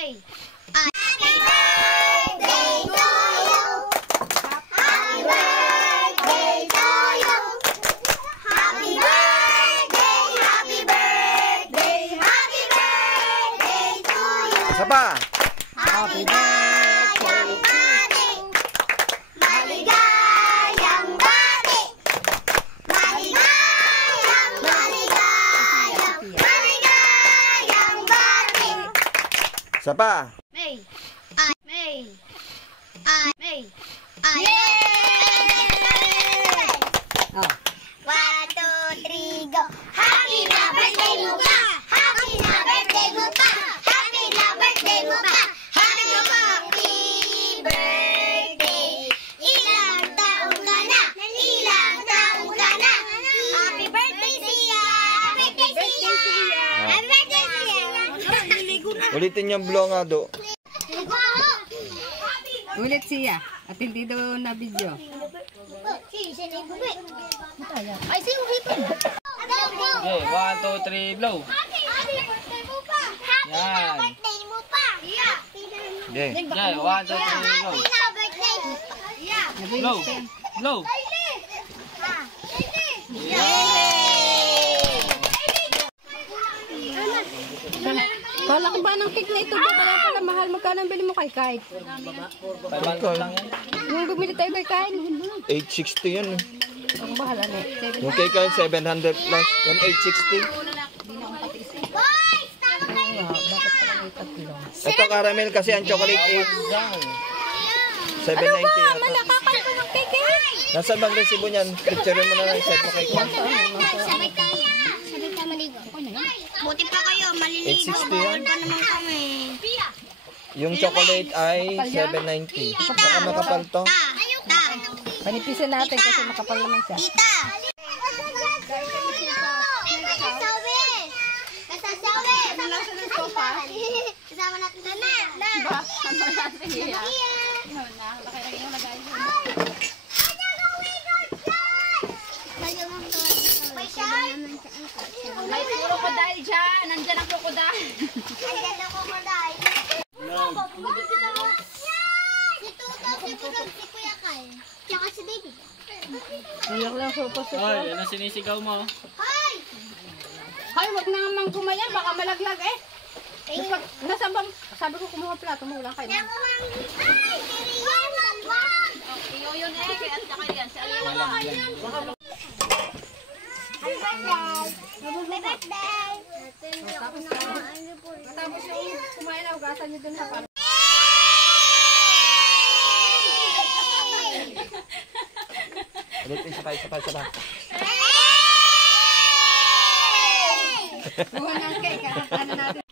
May. Happy birthday to you. Happy birthday to you. Happy birthday, happy birthday, happy birthday to you. Isa pa. Happy birthday, ating maligayang bati. Maligayang bati. Isa pa. May. May. May. Oh. 1, 2, 3, go. Happy na birthday mo pa. Happy na birthday mo pa. Happy na birthday mo pa. Happy birthday. Ilang taong ka na? Ilang taong ka na? Happy birthday, Sia. Happy birthday, Sia. Happy birthday, Sia. Ulitin yung blow nga do. Ulit siya. At hindi daw na video. Ay, sino hipon? Okay, 1, 2, 3, blow. Happy birthday mo pa. Happy birthday mo pa. Okay. Okay, 1, 2, 3, blow. Happy na birthday mo pa. Blow. Blow. Kala ko ba ng cake na ito? Kaya pala mahal. Magkano ang bili mo kay Kai? 500 lang yan. Yung bumili tayo kay Kai. 860 yan. Ang bahala na. Yung cake ay 700 plus. Yan 860. Boys, tama kayo. Ito caramel kasi ang chocolate is 790 yata. Malakakal ko ng cake eh. Nasa bang resibo niyan? Picture mo na lang i-set mo kay Kwan. Sabay tayo. Sabay tayo maligo. Buti pa kayo, maliligo. 860 yan. Pa naman kami. Yung chocolate ay 790. Saka makapal to. Ta. Panipisan natin kasi makapal naman siya. Tita. Kasasawi. Kasasawi. Kasama natin doon na. May crocodile dyan. Nandyan ang crocodile. Andiyan na kumaday. Si Tuto, si Budong, si Kuya Kai. Tsaka si David. Iyak lang sa upas. Ay, ano sinisigaw mo? Hoy! Ay, wag na naman kumayan. Baka malaglag eh. Pag nasa bang, sabi ko kumuha plato mo, wala kayo. Nakuwang... Ay! Tiriyan! Wag! Iyo yun eh. Kaya ang saka yan. Sa iyo. Happy birthday! Happy birthday! Tapos yung kumain na, ugasan nyo dun sa parang. Ulit, isa pa. Buwan ng cake, ano natin.